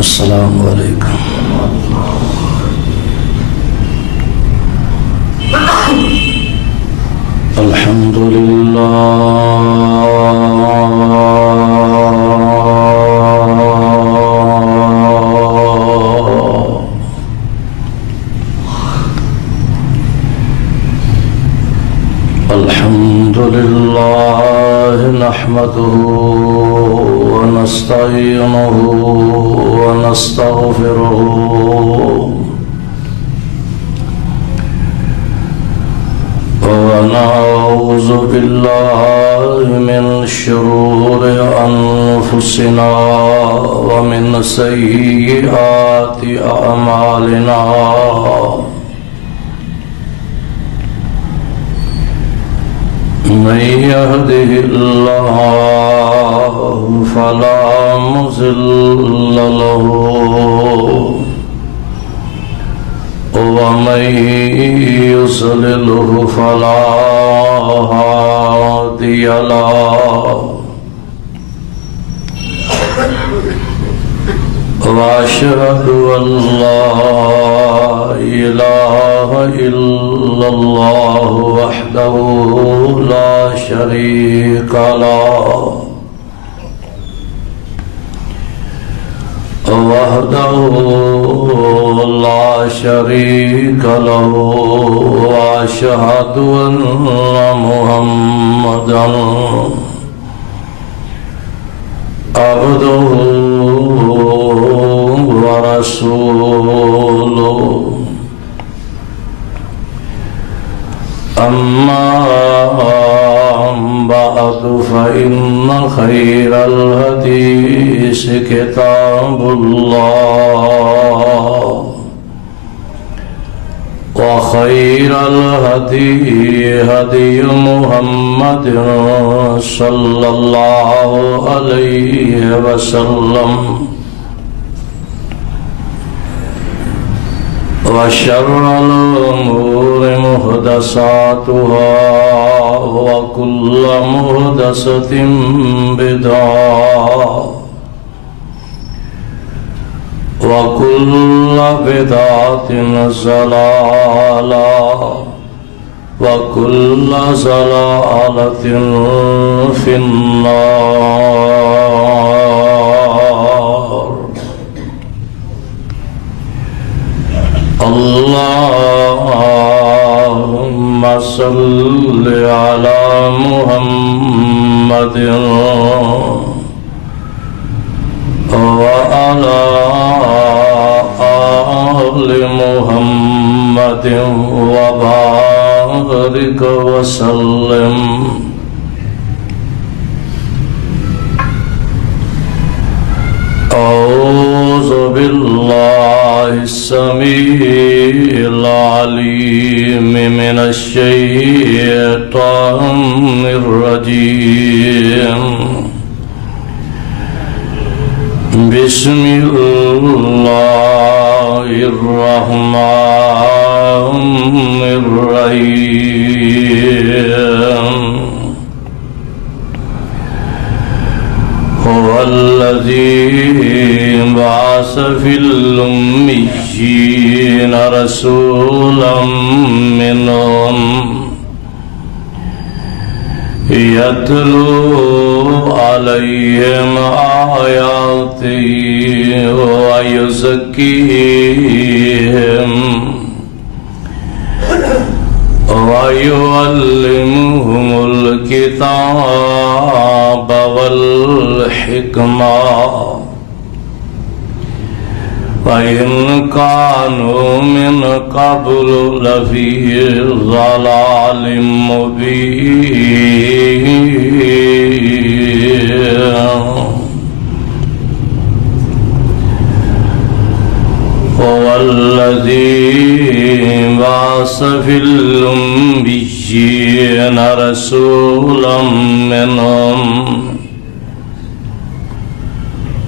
السلام عليكم. الحمد لله نحمده ونستعينه ونستغفره ونعوذ بالله من شرور أنفسنا ومن سيئات أعمالنا. من يهده الله فلا مضل له ومن يضلله فلا هادي له. وأشهد أن لا إله إلا الله وحده لا شريك له وأشهد أن محمدا عبده ورسوله. أما بعد فإن خير الحديث كتاب الله وخير الهدي هدي محمد صلى الله عليه وسلم وشر الأمور محدثاتها وكل محدثة بدعة وكل بدعة ضلالة وكل ضلالة في النار. اللهم صل على محمد وعلى آل محمد وبارك وسلم. أعوذ بالله السميع العليم من الشيطان الرجيم. بسم الله الرحمن الرحيم. هو الذي بعث في الأميين رسولا منهم يتلو عليهم آياته ويزكيهم ويعلمهم الكتاب والحكمة وإن كانوا من قبل لفي ضلال مبين. هو الذي بعث في الأميين رسولا منهم.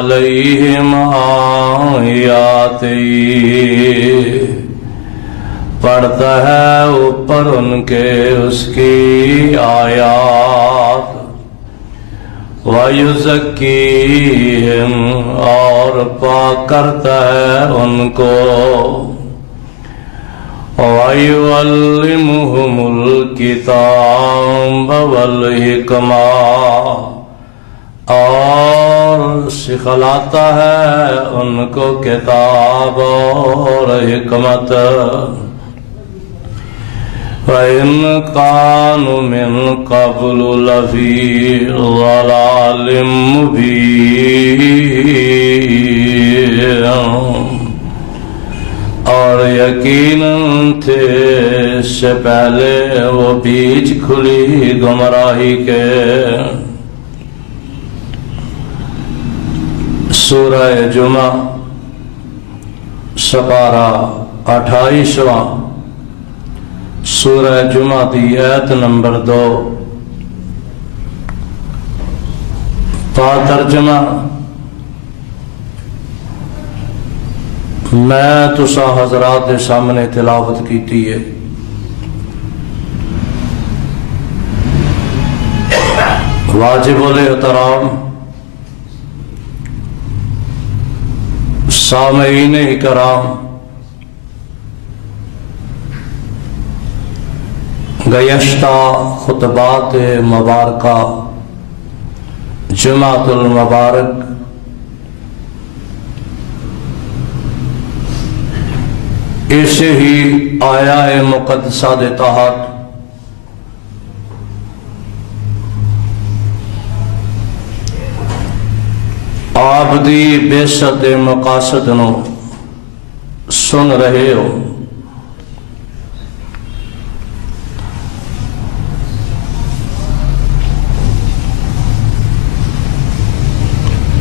علیہم آیاتہ، پڑھتا ہے اوپر ان کے اس کی آیات، وَيُزَكِّيهِمْ اور پاک کرتا ہے ان کو، وَيُعَلِّمُهُمُ الْكِتَابَ وَالْحِكْمَةَ اور سکھلاتا ہے ان کو کتاب اور حکمت، فَإِنْ كَانُوا مِنْ قَبْلُ لَفِي ضَلَالٍ مُبِينٍ اور یقیناً تھے اس سے پہلے وہ بیچ کھلی گمراہی کے۔ سورہ جمعہ سپارہ 28واں، سورہ جمعہ دی آیت نمبر 2۔ پا ترجمہ میں تسا حضرات کے سامنے تلاوت کیتی ہے۔ واجب الاحترام سامعین اکرام، گزشتہ خطبات مبارکہ جمعۃ المبارک اسے ہی آیا مقدسہ دے تحت آپ دی بعثت مقاصد نو سن رہے ہو۔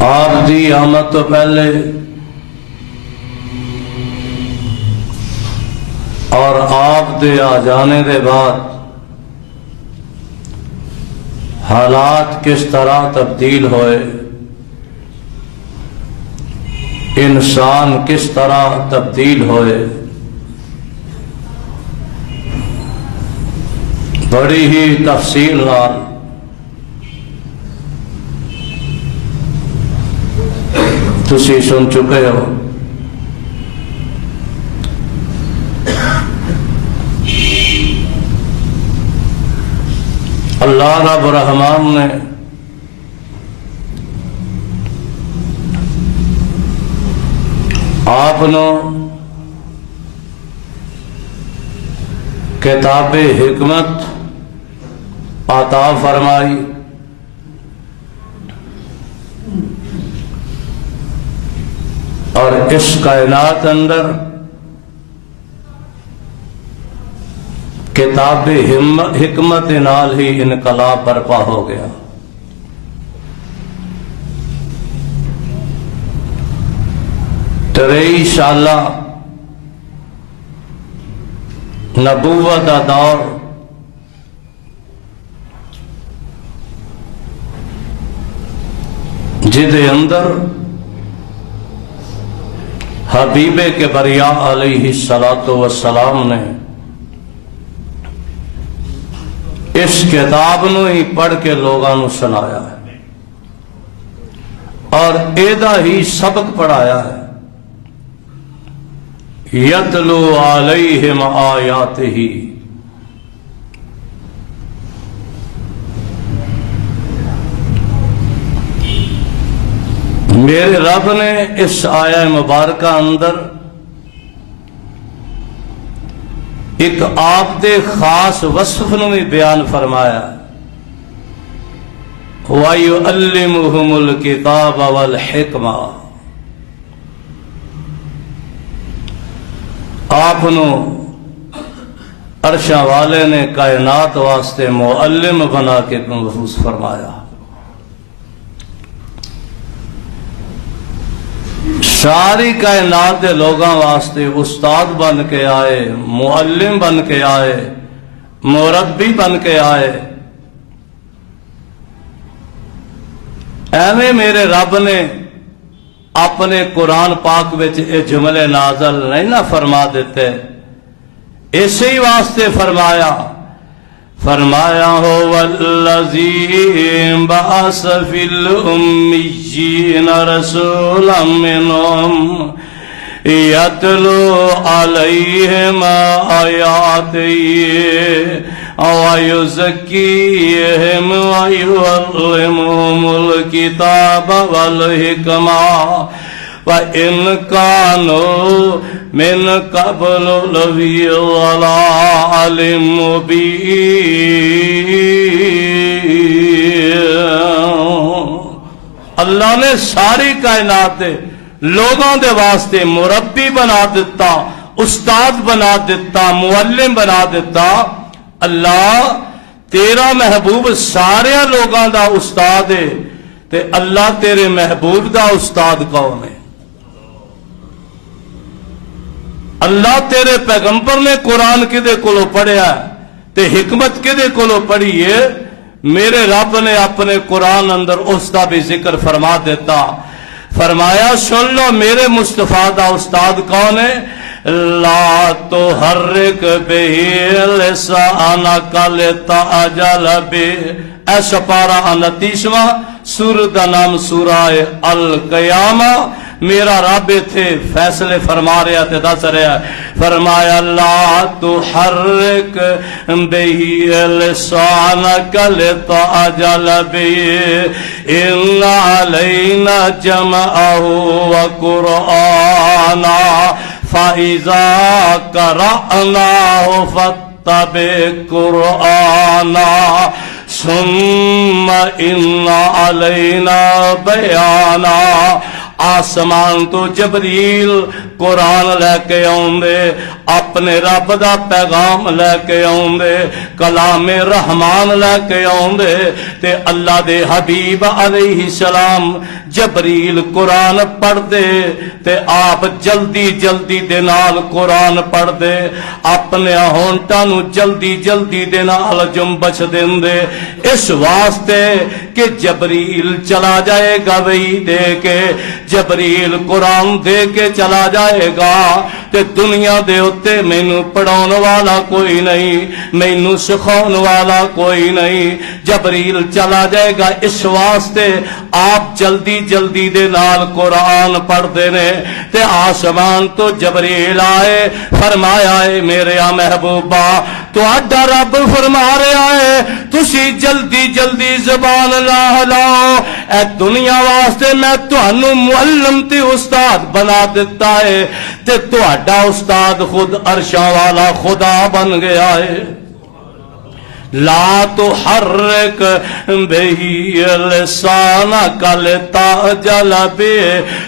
آپ دی آمد تو پہلے اور آپ دے آ جانے دے بعد حالات کس طرح تبدیل ہوئے، انسان کس طرح تبدیل ہوئے، بڑی ہی تفصیل نال تسی سن چکے ہو۔ اللہ رب الرحمن نے آپ نو کتاب حکمت عطا فرمائی، اور اس کائنات اندر کتاب حکمت نال ہی انقلاب برپا ہو گیا۔ تریئی سالہ نبوت دا دور جدے اندر حبیب کے بریا علیہ السلام نے اس کتاب نو ہی پڑھ کے لوگاں نو سنایا ہے اور ایدہ ہی سبق پڑھایا ہے۔ یتلو علیہم آیاتہ، میرے رب نے اس آیہ مبارکہ اندر ایک آپ دے خاص وصف نو بھی بیان فرمایا، وَيُعَلِّمُهُمُ الْكِتَابَ وَالْحِكْمَةَ، آپ نو عرشہ والے نے کائنات واسطے معلم بنا کے محفوظ فرمایا، ساری کائنات دے لوگاں واسطے استاد بن کے آئے، معلم بن کے آئے، مربی بن کے آئے۔ ایویں میرے رب نے اپنے قرآن پاک وچ اے جملے نازل نہیں نہ فرما دیتے، اسی واسطے فرمایا ہو والذی بعث فی الامیین رسولا منہم یتلو علیہم آیاتہ وَيُزَكِّيهِمْ وَيُعَلِّمُهُمُ الْكِتَابَ وَالْحِكْمَةَ وَإِنْ كَانُوا مِنْ قَبْلُ لَفِي ضَلَالٍ مُبِينٍ۔ اللہ نے ساری کائنات لوگوں دے واسطے مربی بنا دیتا، استاد بنا دیتا، معلم بنا دیتا۔ اللہ تیرا محبوب سارے لوگاں دا استاد ہے، تے اللہ تیرے محبوب دا استاد کون ہے؟ اللہ تیرے پیغمبر نے قرآن کدے کولو پڑھیا تے حکمت کدے کولو پڑھی ہے؟ میرے رب نے اپنے قرآن اندر اس دا بھی ذکر فرما دیتا، فرمایا سن لو میرے مصطفیٰ دا استاد کون ہے؟ لا تحرک بہ لسانک لتعجل بہ۔ ایسا پارا 29واں سورۃ دا نام سورہ القیامہ۔ میرا رب تھے فیصلے فرما رہا تھے، دس رہا ہے، فرمایا لا تحرک بہ لسانک لتعجل بہ ان علینا جمعہ وقرآنہ فَإِذَا قَرَأْنَاهُ فَاتَّبِعْ قُرْآنَهُ ثُمَّ إِنَّ عَلَيْنَا بَيَانَهُ۔ آسمان تو جبریل قرآن لے کے آؤندے، اپنے رب دا پیغام لے کے آؤندے، کلام رحمان لے کے آؤندے، تے اللہ دے حبیب علیہ السلام جبریل قرآن پڑھ دے تے آپ جلدی جلدی دے نال قرآن پڑھ دے، اپنے ہونٹاں نو جلدی جلدی دے نال جنبش دین دے، اس واسطے کہ جبریل چلا جائے گا وہی دے کے، جبریل قرآن دے کے چلا جائے گا، تے دنیا دے اتے مینوں پڑھاؤن والا کوئی نہیں، مینوں سکھاؤن والا کوئی نہیں، جبریل چلا جائے گا۔ اس واسطے آپ جلدی جلدی دے نال قرآن پڑھ دینے، تے آسمان تو جبریل آئے، فرمایا ہے میرے محبوبہ تو آڈا رب فرما رہا ہے تسی جلدی جلدی زبان لا ہلاؤ، اے دنیا واسطے میں تہانوں معلم تے استاد بنا دیتا ہے، تے تہاڈا استاد خود عرشاں والا خدا بن گیا ہے۔ لا تحرک بہ لسانک لتعجل بہ،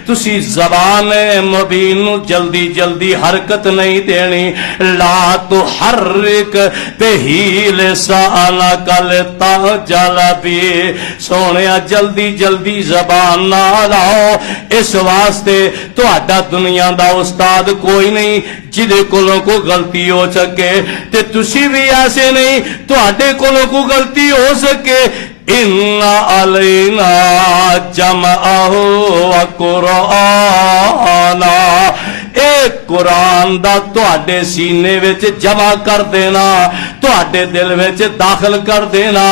تسی زبان مبین جلدی جلدی حرکت نہیں دینی۔ لا تحرک بہ لسانک لتعجل بہ، سونیا جلدی جلدی زبان نہ لاؤ، اس واسطے تہاڈا دنیا دا استاد کوئی نہیں جدے کولوں کو غلطی ہو سکے، تے تسی بھی ایسے نہیں تہاڈے کولوں کو غلطی ہو سکے۔ ان علینا جمعہ وقرآنہ، ایک قرآن دا تہاڈے سینے وچ جمع کر دینا، تہاڈے دل وچ داخل کر دینا،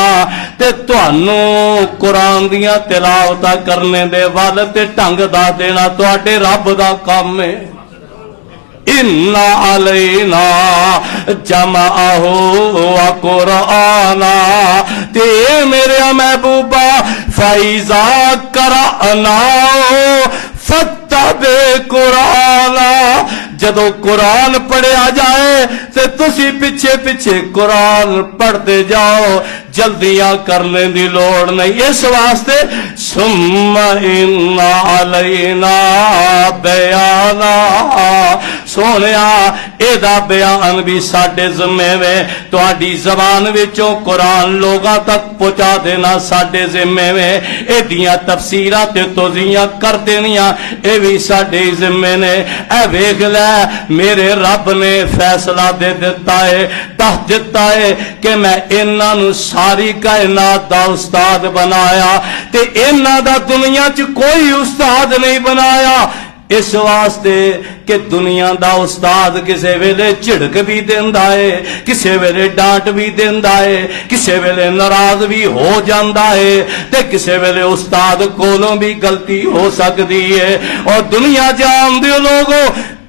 تے تہانوں قرآن دیاں تلاوتاں کرنے دے ول تے ڈھنگ دا دینا تہاڈے رب دا کام ہے۔ ان علینا جمعہ وقرآنہ، تے میرے محبوبہ فَإِذَا قَرَأْنَاهُ فَاتَّبِعْ قُرْآنَهُ، جدو قرآن پڑھیا جائے تے تسی پیچھے پیچھے قرآن پڑھتے جاؤ، جلدیاں کرنے دی لوڑ نہیں۔ اس واسطے ثم ان علینا بیانہ، سونیا اے دا بیان بھی ساڈے ذمے وے تہاڈی زبان وچوں قرآن لوگاں تک پہنچا دینا ساڈے ذمے وے ایڈیاں تفسیراں تے توضیحاں کر دینیاں اے بھی ساڈے ذمے نے اے ویکھ لے میرے رب نے فیصلہ دے دیتا ہے دس دیتا ہے کہ میں انہاں نو ساری کائنات دا استاد بنایا تے انہاں دا دنیا چ کوئی استاد نہیں بنایا اس واسطے کہ دنیا دا استاد کسے ویلے جھڑک بھی دیندا ہے کسے ویلے ڈانٹ بھی دیندا ہے کسے ویلے ناراض بھی ہو جاندا ہے تے کسے ویلے استاد کولوں بھی غلطی ہو سکتی ہے اور دنیا جان دیو لوگوں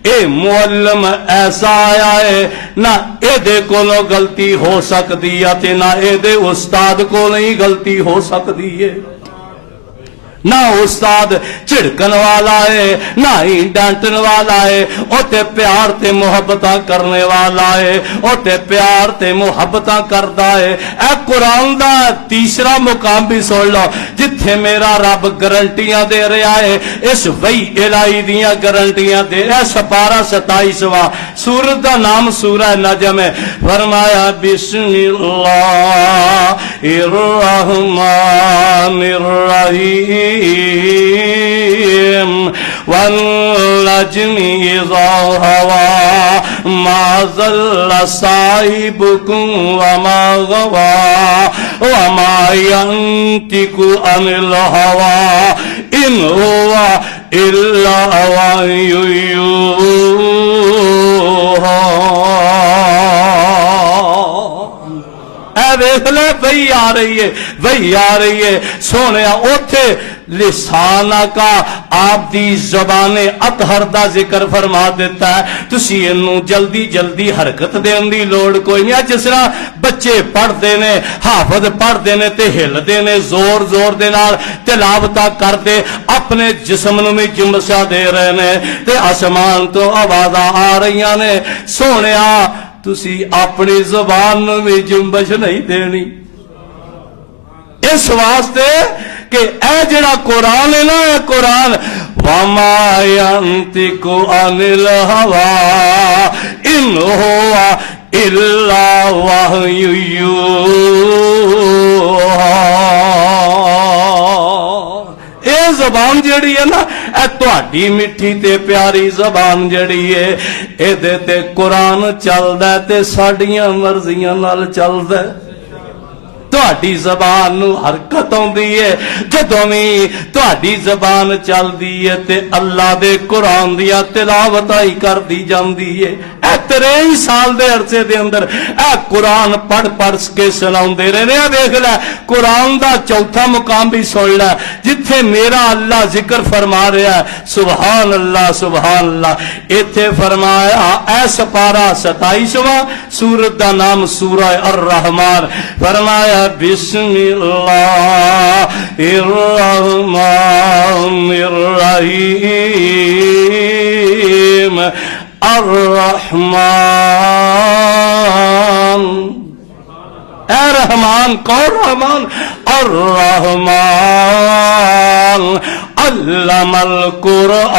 اے معلم ایسا آیا ہے نہ اے دے کولوں غلطی ہو سکتی ہے تے نہ اے دے استاد کولوں ہی غلطی ہو سکتی ہے نہ استاد چڑکن والا ہے نہ ہی ڈانٹن والا ہے او تے پیار تے محبتاں کرنے والا ہے او تے پیار تے محبتاں کردا ہے اے قرآن دا تیسرا مقام بھی سن لو جتھے میرا رب گارنٹیاں دے رہا ہے اس وحی الہی دیاں گارنٹیاں دے رہا ہے سپارہ 27واں سورت دا نام سورہ نجم ہے فرمایا بسم اللہ الرحمن الرحیم والنجم إذا هوى ما ضل صاحبكم وما غوى وما ينطق عن الهوى إن هو إلا وحي يوحى دیکھ لے وہی آ رہی ہے وہی آ رہی ہے سونے اوتھے لسانہ کا آپ دی زبان اطہر دا ذکر فرما دیتا ہے تسی انہوں جلدی جلدی حرکت دین دی لوڑ کوئی نہیں جس طرح بچے پڑھ دینے حافظ پڑھ دینے تے ہل دینے زور زور دے نال تلاوتہ کر دے اپنے جسم میں جنبشا دے رہے نے تے آسمان تو آوازاں آ رہیاں نے سونے تسی اپنی زبان میں جنبش نہیں دینی اس واسطے کہ اے جڑا قرآن ہے نا اے قرآن وَمَا يَنْتِقُ عَنِ الْهَوَىٰ إِنْ هُوَ إِلَّا وَحْيٌ يُوحَىٰ اے زبان جڑی ہے نا اے تہاڈی میٹھی تے پیاری زبان جڑی ہے اے دے تے قرآن چلدا تے ساڈیاں مرضیاں نال چلدا تہاڈی زبان نو حرکت ہوندی ہے جدوں وی تہاڈی زبان چلدی ہے تے اللہ دے قرآن دیا تلاوت ہی کردی جاندی ہے اے 23 سال دے عرصے دے اندر اے قرآن پڑھ پڑھ کے سناوندے رہنے دیکھ لے قرآن دا چوتھا مقام بھی سن لے جتھے میرا اللہ ذکر فرما رہا ہے سبحان اللہ ایتھے فرمایا اے سپارہ 27واں سورت دا نام سورہ الرحمن فرمایا بسم اللہ الرحمن الرحیم الرحمن اے رحمان کون رحمان الرحمن علم القرآن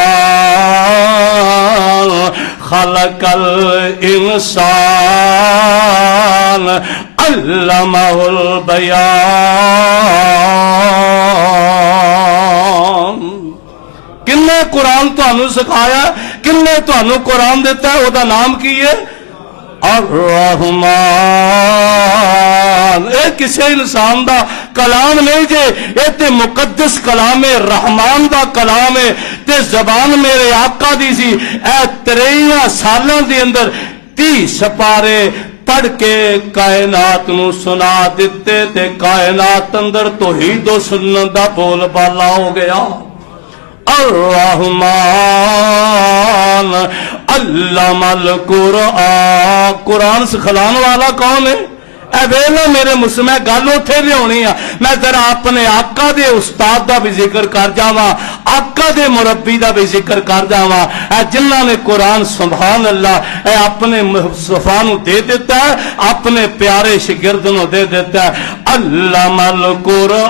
خلق الانسان علمہ البیان کنے قرآن تو انہوں سکھایا کنے تو انہوں قرآن دیتا ہے وہ دا نام کی ہے الرحمن اے کسے انسان دا کلام نہیں جے اے تے مقدس کلام ہے رحمان دا کلام ہے تے زبان میرے آقا دی سی اے 23 سالوں دی اندر 30 سپارے پڑھ کے کائنات نو سنا دیتے تے کائنات اندر توحید و سنت دا بول بالا ہو گیا الرحمن علم القرآن قرآن سکھلانے والا کون ہے اے ویلو میرے مسلمہ گل اتھے بھی ہونی ہے میں ذرا اپنے آقا دے استاد دا بھی ذکر کر جاواں آقا دے مربی دا بھی ذکر کر جاواں اے جنہ نے قرآن سبحان اللہ اے اپنے مصطفیٰ نو دے دیتا ہے اپنے پیارے شاگرد نو دے دیتا ہے علم القرآن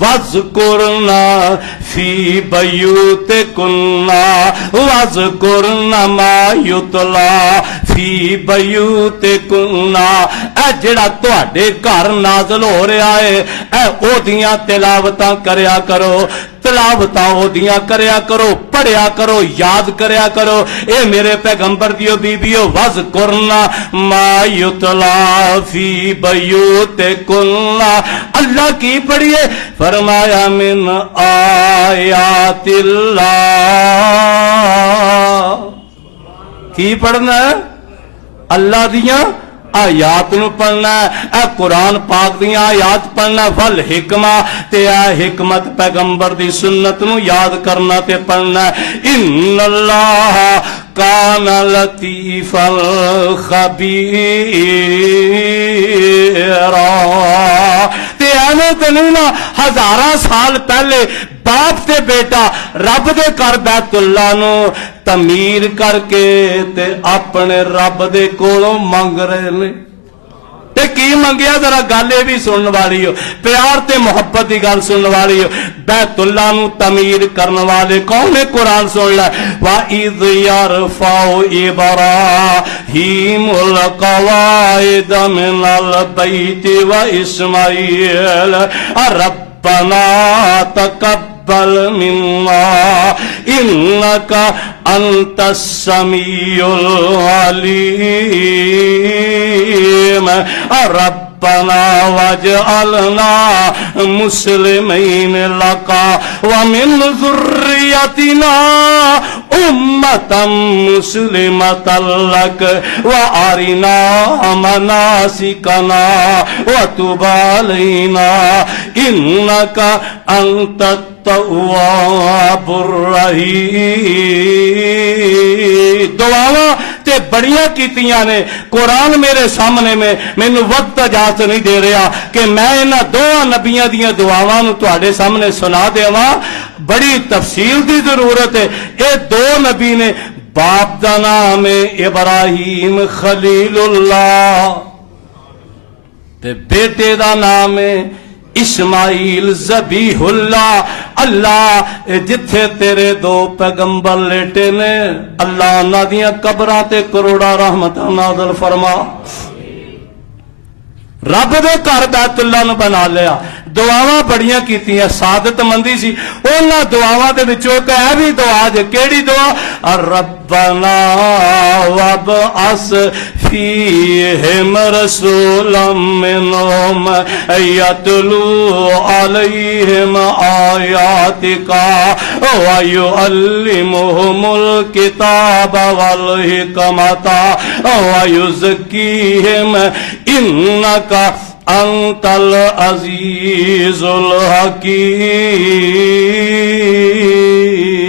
وَاذْكُرْنَا فِي بَيُوتِكُنَّا وَاذْكُرْنَا مَا يُتْلَى فِي بَيُوتِكُنَّا اے جڑا تواڈے گھر نازل ہو رہا ہے اے اودیاں تلاوتاں کریا کرو تلاوتاں اودیاں کریا کرو پڑھیا کرو یاد کریا کرو اے میرے پیغمبر دیو بیبیو وَاذْكُرْنَا مَا يُتْلَى فِي بَيُوتِكُنَّا اللہ کی پڑھیے فرمایا من آیات اللہ کی پڑھنا ہے اللہ دیاں آیات نو پڑھنا ہے اے قرآن پاک دیاں آیات پڑھنا ہے والحکمہ تے اے حکمت پیغمبر دی سنت نو یاد کرنا تے پڑھنا ہے ان اللہ کان لطیف الخبیرا تے ایویں تے نہیں نا ہزاراں سال پہلے باپ تے بیٹا رب دے کر بیت اللہ نو تعمیر کر کے تے اپنے رب دے کولوں منگ رہے نے تے کی منگیا ذرا گل یہ بھی سنن والی ہو پیار تے محبت دی گل سنن والی ہو بیت اللہ نو تعمیر کرن والے کون نے قرآن سن لے وَإِذْ يَرْفَعُ إِبْرَاهِيمُ الْقَوَاعِدَ مِنَ الْبَيْتِ وَإِسْمَاعِيلُ رَبَّنَا تَقَبَّلْ مِنَّا إِنَّكَ أَنْتَ السَّمِيعُ الْعَلِيمُ ربنا واجعلنا مسلمين لك ومن ذريتنا أمة مسلمة لك وأرنا مناسكنا وتب علينا إنك أنت التواب الرحيم دعاواں تے بڑیاں کیتیاں نے قرآن میرے سامنے میں مینوں وقت اجازت نہیں دے رہا کہ میں انہاں دوواں نبیاں دیاں دعاواں نوں تواڈے سامنے سنا دیواں بڑی تفصیل دی ضرورت ہے اے دو نبی نے باپ دا نام ہے ابراہیم خلیل اللہ تے بیٹے دا نام ہے اسماعیل ذبیح اللہ اللہ جتھے تیرے دو پیغمبر لیٹے نے اللہ انہاں دیاں قبراں تے کروڑا رحمتاں نازل فرما رب دے گھر بیت اللہ نو بنا لیا دعاواں بڑیاں کیتیاں سعادت مندی سی انہاں دعاواں دے وچوں کہ اے بھی دعا جے کیڑی دعا ربنا وابعث فیہم رسولا منہم یتلو علیہم آیاتک ویعلمہم الکتاب والحکمت ویزکیہم انک انت العزیز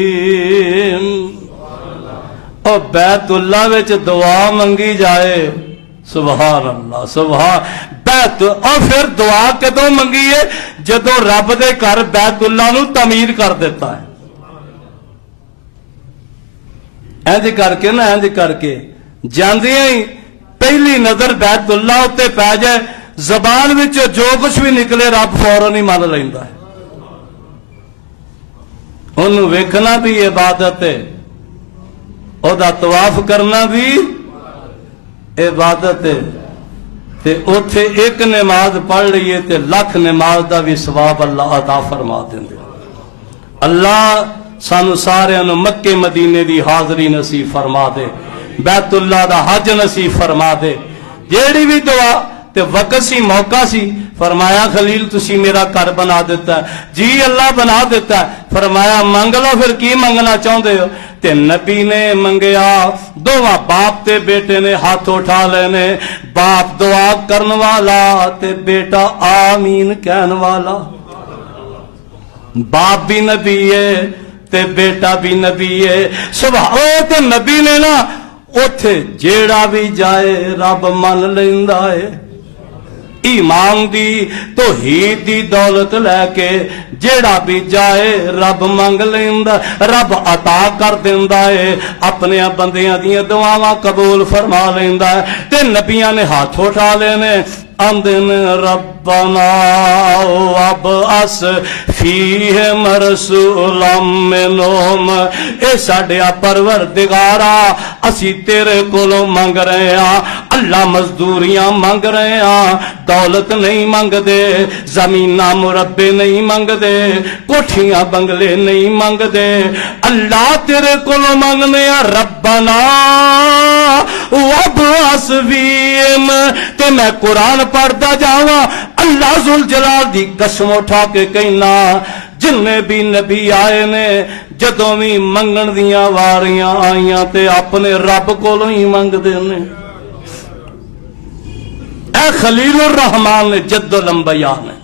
الحکیم اور بیت اللہ وچ دعا منگی جائے سبحان اللہ سبحان بیت اور پھر دعا کدوں منگی ہے جدوں رب دے گھر بیت اللہ نو تعمیر کر دیتا ہے انج کر کے نا انج کر کے جاندیاں ہی پہلی نظر بیت اللہ اتے پی جائے زبان وچ جو کچھ بھی نکلے رب فوراً ہی مان لیندا ہے انہوں ویکھنا بھی عبادت ہے او دا طواف کرنا بھی عبادت ہے تے اوتھے ایک نماز پڑھ لئیے تے لکھ نماز دا بھی ثواب اللہ عطا فرما دیندے اللہ سانو سارے انہوں مکے مدینے دی حاضری نصیب فرما دے بیت اللہ دا حج نصیب فرما دے جیڑی بھی دعا تے وقت سی موقع سی فرمایا خلیل تسی میرا گھر بنا دیتا ہے جی اللہ بنا دیتا ہے فرمایا منگ لو پھر کی منگنا چاہتے ہو تے نبی نے منگیا دواں باپ تے بیٹے نے ہاتھ اٹھا لینے باپ دعا کرن والا تے بیٹا آمین کہن والا باپ بھی نبی ہے تے بیٹا بھی نبی ہے سبحان تے نبی نے نا اوتھے جیڑا بھی جائے رب من لیندا ہے ایمان دی توحید دی دولت لے کے جیڑا بھی جائے رب منگ لیندا رب عطا کر دیندا ہے اپنے بندیاں دیاں دعاواں قبول فرما لیندا ہے تے نبیاں نے ہاتھ اٹھا لینے آندن ربنا وابعث فیہم رسولا منہم، اے ساڈیا پروردگارا اسی تیرے کولوں منگ رہے ہاں، اللہ مزدوریاں منگ رہے ہاں، دولت نہیں منگ دے، زمیناں مربے نہیں منگ دے، کوٹھیاں بنگلے نہیں منگ دے، اللہ تیرے کولوں منگنے ہاں ربنا وابعث فیہم، تے میں قرآن پڑھتا جاواں اللہ ذوالجلال دی قسم اٹھا کے کہنا جننے بھی نبی آئے نے جدوں بھی منگن دیاں واریاں آئیاں تے اپنے رب کولوں ہی منگ دے نے۔ اے خلیل الرحمان نے جد الانبیاء نے،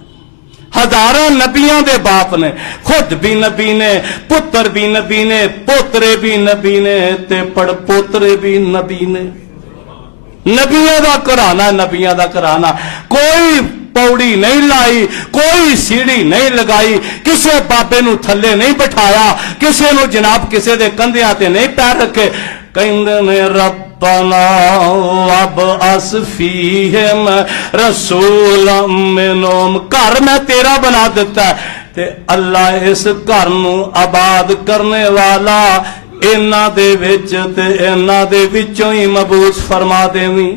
ہزاراں نبیاں دے باپ نے، خود بھی نبی نے، پتر بھی نبی نے، پوترے بھی نبی نے تے پڑ پوترے بھی نبی نے۔ نبیاں دا کرانا، نبیاں دا کرانا، کوئی پوڑی نہیں لائی، کوئی سیڑھی نہیں لگائی، کسے بابے نو تھلے نہیں بٹھایا، کسے نو جناب کسے دے کندھیاں تے نہیں پیر رکھے، کہندے نے ربنا وابعث فیہم رسولا منہم، گھر میں تیرا بنا دیتا ہے تے اللہ اس گھر نو آباد کرنے والا اینا دے وچ تے اینا دے وچوں ہی مبعوث فرما دیویں۔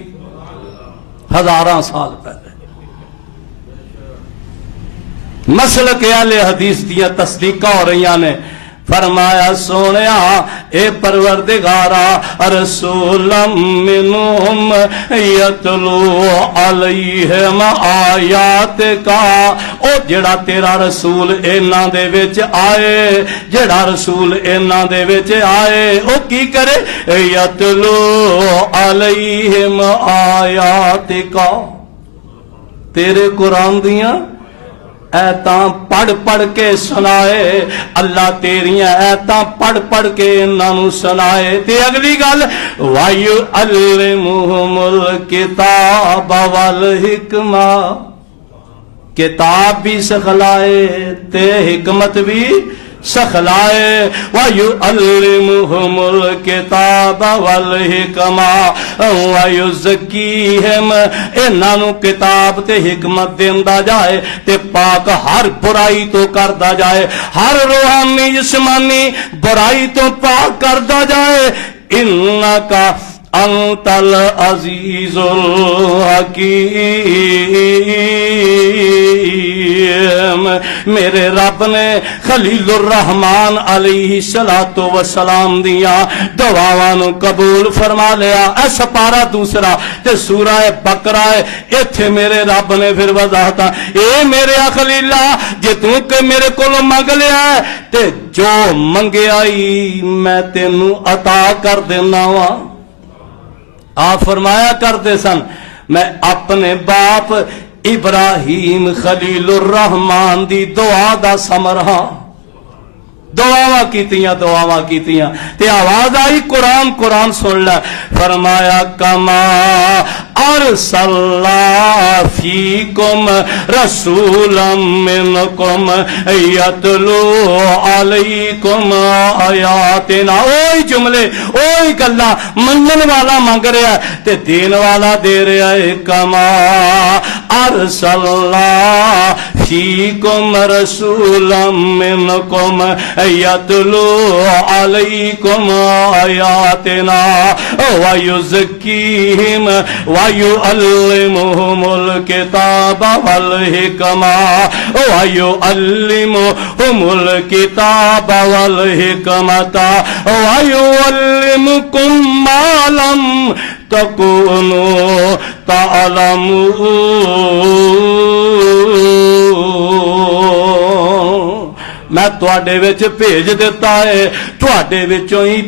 ہزاراں سال پہلے مسلک اہل حدیث دیا تصدیقہ ہو رہی نے، فرمایا سونیا اے پروردگارا رسولا منہم یتلو علیہم آیاتک، او جڑا تیرا رسول اینا دے وچ آئے، جڑا رسول اینا دے وچ آئے او کی کرے، یتلو علیہم آیاتک، تیرے قرآن دیاں ایتاں پڑھ پڑھ کے سنائے، اللہ تیریاں ایتاں پڑھ پڑھ کے انہوں سنائے۔ تے اگلی گل وَيُعَلِّمُهُمُ الْكِتَابَ وَالْحِکْمَةَ، کتاب بھی سکھلائے تے حکمت بھی سکھلائے، وَيُعَلِّمُهُمُ الْكِتَابَ وَالْحِکْمَةَ وَيُزَكِّيهِمْ، انہوں کتاب تے حکمت دیندا جائے تے پاک ہر برائی تو کردا جائے، ہر روحانی جسمانی برائی تو پاک کردا جائے۔ اِنَّكَ أَنْتَ الْعَزِيزُ الْحَكِيمُ، میرے رب نے خلیل الرحمان علیہ السلام دیا دعاواں قبول فرما لیا۔ اے سپارہ دوسرا تے سورہ بقرہ ہے، ایتھے میرے رب نے پھر وضاحت، اے میرے خلیلہ جے تو کہ میرے کولوں منگ لیا ہے تے جو منگیا ہی میں تینوں عطا کر دینا وا۔ آپ فرمایا کرتے سن میں اپنے باپ ابراہیم خلیل الرحمان دی دعا دا ثمر ہاں، دعاواں کیتیاں تے آواز آئی قرآن قرآن سن لے، فرمایا کما ارسلنا فیکم رسولا منکم یتلو علیکم آیاتنا، اوہی جملے اوہی گلاں منن والا منگ رہا ہے تے دین والا دے رہا ہے۔ کما ارسلنا فیکم رسولا منکم یتلو علیکم آیاتنا ویزکیہم ویعلمہم الکتاب والحکمہ ویعلمہم الکتاب والحکمۃ ویعلمکم ما لم تکونوا تعلمون، میں تواڈے وچ بھیج دیتا ہے، تواڈے وچوں ہی